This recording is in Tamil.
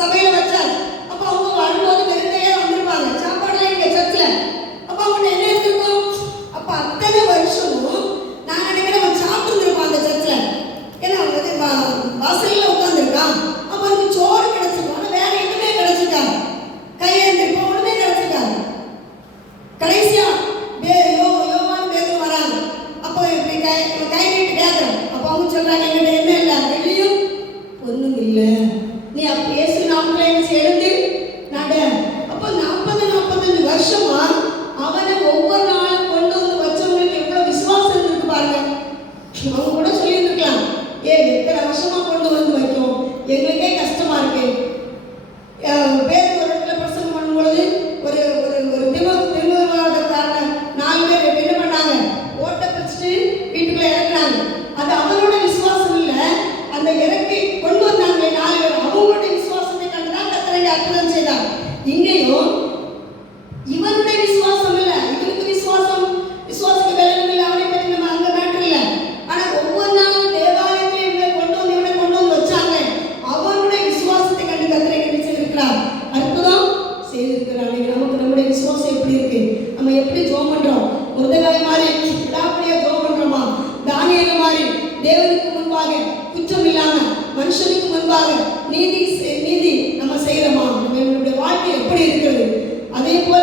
சபையில வச்சாச்சு. அப்ப அவங்க வரும்போது வெறுங்கையா வந்திருப்பாங்க, சாப்பாடுலாம் இங்க சர்ச்சில். அப்ப அவங்க என்ன இருந்திருக்கும்? அப்ப அத்தனை வருஷமும் நான் நினைக்கிறேன் அவன் சாப்பிட்டுருப்பான் அந்த சர்ச்சில். ஏன்னா அவங்க வந்து வாசலில் உட்காந்துருக்கான். அப்ப அவனுக்கு சோறு கிடைச்சிருக்கும், ஆனால் வேற எதுவுமே கிடைச்சிருக்காது. கையெழுந்திருப்போம், ஒண்ணுமே கிடைச்சிருக்காது. கடைசியா யோவான் பேதுரு வராங்க. அப்போ இப்படி கை நீட்டு கேட்குறோம். அப்போ அவங்க சொல்றாங்க, எங்கிட்ட என்ன இல்லை, வெள்ளியும் ஒன்றும் இல்லை, நீ அப்ப இயேசு நாமத்துல என்ன எழுந்து நட. அப்போ 40-45 வருஷமா அவனை ஒவ்வொரு நாளும் கொண்டு வந்து வச்சவங்களுக்கு எவ்வளவு விசுவாசம் இருக்கு பாருங்க. அவங்க கூட சொல்லியிருந்துருக்கலாம், எத்தனை வருஷமா கொண்டு வந்து வைக்கும், எங்களுக்கே கஷ்டமா இருக்கு. பேர் ஒரு இடத்துல பிரசங்கம் பண்ணும்பொழுது ஒரு ஒரு திருவிழாக்காரன 4 பேர் என்ன பண்ணாங்க, ஓட்டை பிடிச்சிட்டு வீட்டுக்குள்ள இறக்குறாங்க. அது அவரோட விசுவாசம் இல்லை, அந்த இறக்கி கொண்டு வந்தாங்களே 4 பேர், அவங்களுடைய விசுவாசத்தை கண்டுதான் கர்த்தர் அற்புதம் செய்தார். இங்கேயும் இவருடைய விசுவாசம் இல்லை, இவருக்கு விசுவாசத்துக்கு வேலை இல்லை, அவனை பற்றி நம்ம அங்க மேட்டர் இல்லை. ஆனா ஒவ்வொரு நாளும் தேவாலயத்தில் இவனை கொண்டு வந்து வச்சாங்க. அவருடைய விசுவாசத்தை கண்டு கர்த்தர் என்ன செய்திருக்கிறார், அற்புதம் செய்திருக்கிறார். நமக்கு நம்முடைய விசுவாசம் எப்படி இருக்கு, நம்ம எப்படி ஜெபம் பண்றோம்? முருதகாய் மாதிரி விடாப்படியா ஜெபம் பண்றோமா? தானியேல் மாதிரி தேவனுக்கு முன்பாக குற்றம் இல்லாம மனுஷனுக்கு முன்பாக நீதி நம்ம செய்யறோமா? நம்மளுடைய வாழ்க்கை எப்படி இருக்கிறது? அதே போல